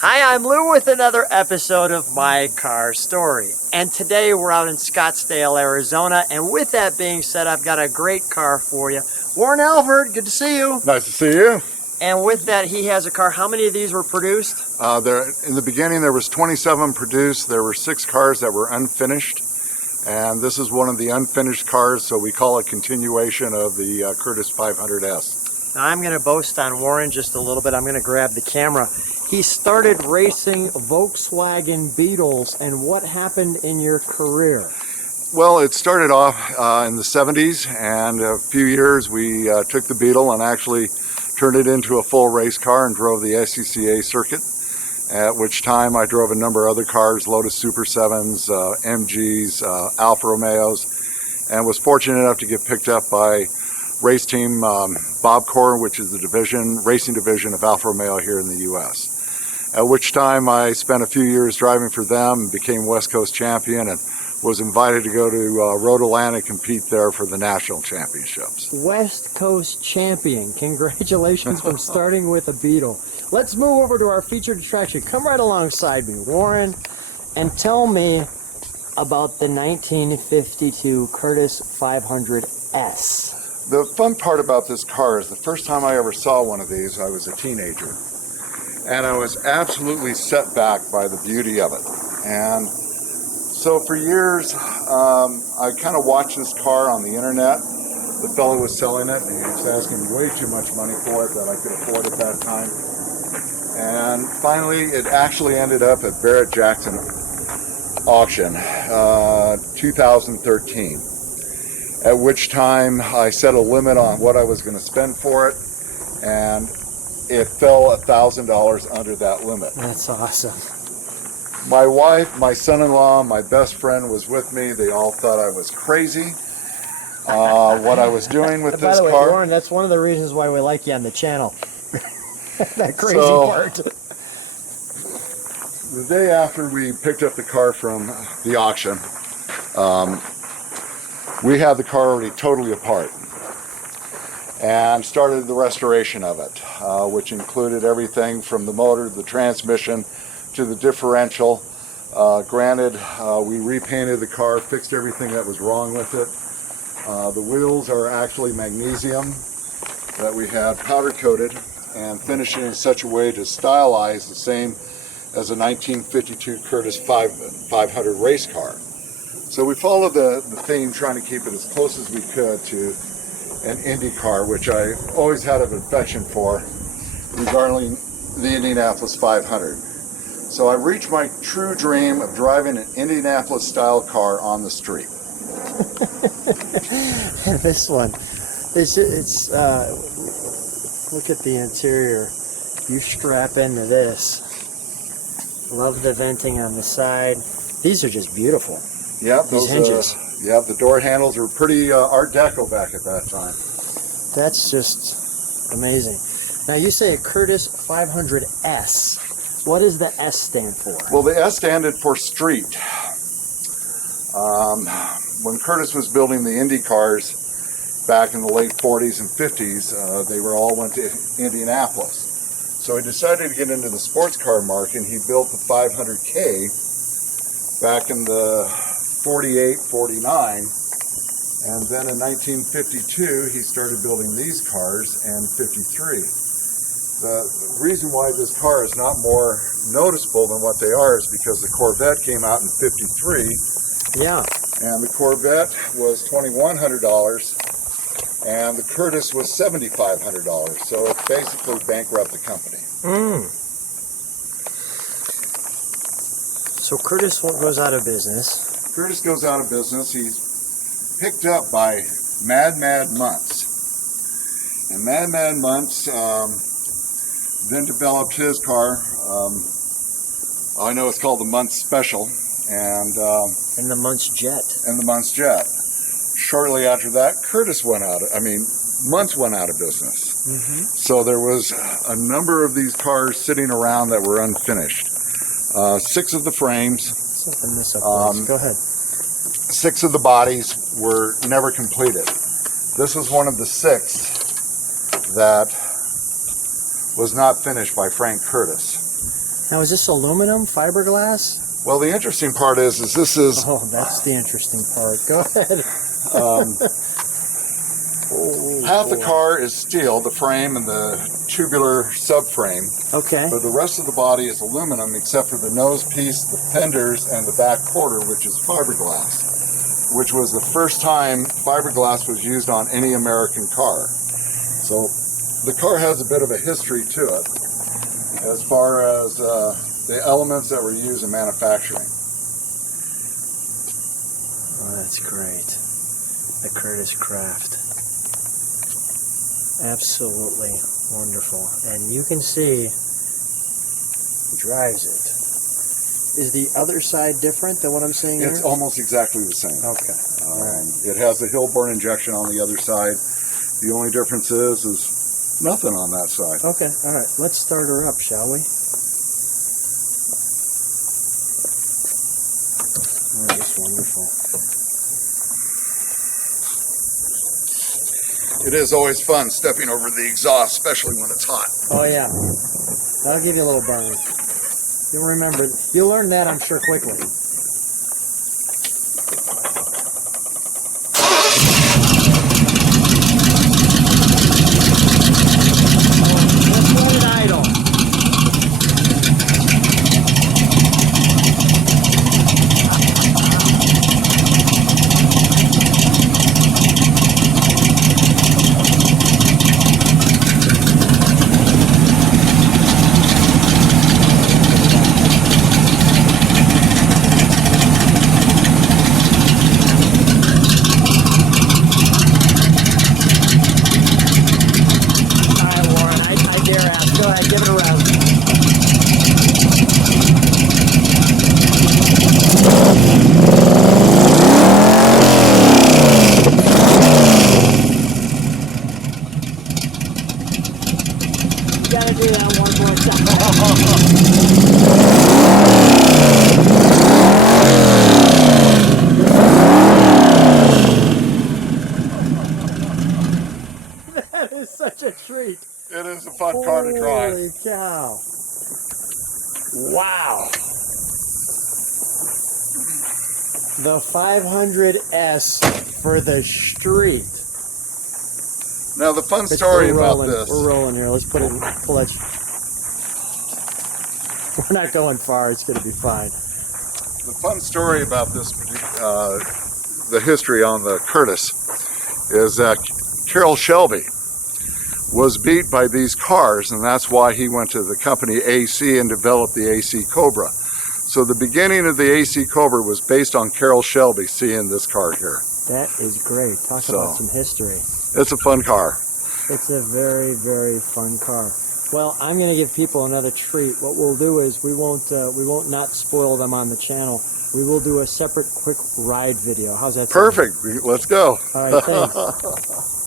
Hi, I'm Lou with another episode of My Car Story. And today we're out in Scottsdale, Arizona. And with that being said, I've got a great car for you. Warren Alvord, good to see you. Nice to see you. And with that, he has a car. How many of these were produced? In the beginning, there was 27 produced. There were 6 cars that were unfinished. And this is one of the unfinished cars, so we call it continuation of the Kurtis 500S. Now, I'm going to boast on Warren just a little bit. I'm going to grab the camera. He started racing Volkswagen Beetles, and what happened in your career? Well, it started off in the 70s, and a few years we took the Beetle and actually turned it into a full race car and drove the SCCA circuit, at which time I drove a number of other cars, Lotus Super 7s, MGs, Alfa Romeos, and was fortunate enough to get picked up by race team Bobcor, which is the racing division of Alfa Romeo here in the U.S. At which time I spent a few years driving for them and became West Coast champion and was invited to go to Redline and compete there for the national championships. West Coast champion. Congratulations from starting with a Beetle. Let's move over to our featured attraction. Come right alongside me, Warren, and tell me about the 1952 Kurtis 500S. The fun part about this car is the first time I ever saw one of these, I was a teenager. And I was absolutely set back by the beauty of it. And so for years, I kind of watched this car on the internet. The fellow was selling it, and he was asking me way too much money for it that I could afford at that time. And finally, it actually ended up at Barrett Jackson auction, 2013. At which time I set a limit on what I was going to spend for it, and it fell $1,000 under that limit. That's awesome. My wife, my son-in-law, my best friend was with me. They all thought I was crazy, what I was doing with this car. By the way, Warren, that's one of the reasons why we like you on the channel. That crazy part. The day after we picked up the car from the auction, we had the car already totally apart and started the restoration of it, which included everything from the motor, the transmission, to the differential. Granted, we repainted the car, fixed everything that was wrong with it. The wheels are actually magnesium that we had powder coated and finished in such a way to stylize the same as a 1952 Kurtis 500 race car. So we followed the theme, trying to keep it as close as we could to an Indy car, which I always had an affection for, regarding the Indianapolis 500. So I reached my true dream of driving an Indianapolis-style car on the street. And this one, it's look at the interior. You strap into this. Love the venting on the side. These are just beautiful. Yeah, these hinges. Yeah, the door handles were pretty Art Deco back at that time. That's just amazing. Now you say a Kurtis 500S. What does the S stand for? Well, the S standed for street. When Kurtis was building the Indy cars back in the late 40s and 50s, they all went to Indianapolis. So he decided to get into the sports car market, and he built the 500K back in the 48, 49, and then in 1952 he started building these cars, and 53. The reason why this car is not more noticeable than what they are is because the Corvette came out in 53. Yeah. And the Corvette was $2,100, and the Kurtis was $7,500. So it basically bankrupted the company. So Kurtis goes out of business. Kurtis goes out of business. He's picked up by Mad Muntz. And Mad Muntz then developed his car. I know it's called the Muntz Special. And the Muntz Jet. And the Muntz Jet. Shortly after that, Muntz went out of business. Mm-hmm. So there was a number of these cars sitting around that were unfinished. 6 of the frames. Go ahead. 6 of the bodies were never completed. This was one of the 6 that was not finished by Frank Kurtis. Now, is this aluminum, fiberglass? Well, the interesting part is this is Oh, that's the interesting part. Go ahead. half the car is steel, the frame and the tubular subframe, Okay. but the rest of the body is aluminum except for the nose piece, the fenders, and the back quarter, which is fiberglass, which was the first time fiberglass was used on any American car. So the car has a bit of a history to it as far as the elements that were used in manufacturing. Oh, that's great. The Kurtis Kraft. Absolutely wonderful. And you can see he drives it. Is the other side different than what I'm seeing here? It's almost exactly the same. Okay. All right. It has the Hillborn injection on the other side. The only difference is nothing on that side. Okay. All right. Let's start her up, shall we? Oh, that's wonderful. It is always fun stepping over the exhaust, especially when it's hot. Oh yeah, that'll give you a little burn. You'll remember. You'll learn that, I'm sure, quickly. Let's let it idle. Gotta do that one more time. That is such a treat. It is a fun car to drive. Holy cow. Wow. The 500S for the street. Now the fun story We're about rolling. this. We're rolling here. Let's put it in clutch. We're not going far. It's going to be fine. The fun story about this, the history on the Kurtis, is that Carroll Shelby was beat by these cars, and that's why he went to the company AC and developed the AC Cobra. So the beginning of the AC Cobra was based on Carroll Shelby seeing this car here. That is great. Talk about some history. It's a fun car. It's a very, very fun car. Well, I'm going to give people another treat. What we'll do is we won't not spoil them on the channel. We will do a separate quick ride video. How's that sound? Perfect. Let's go. All right, thanks.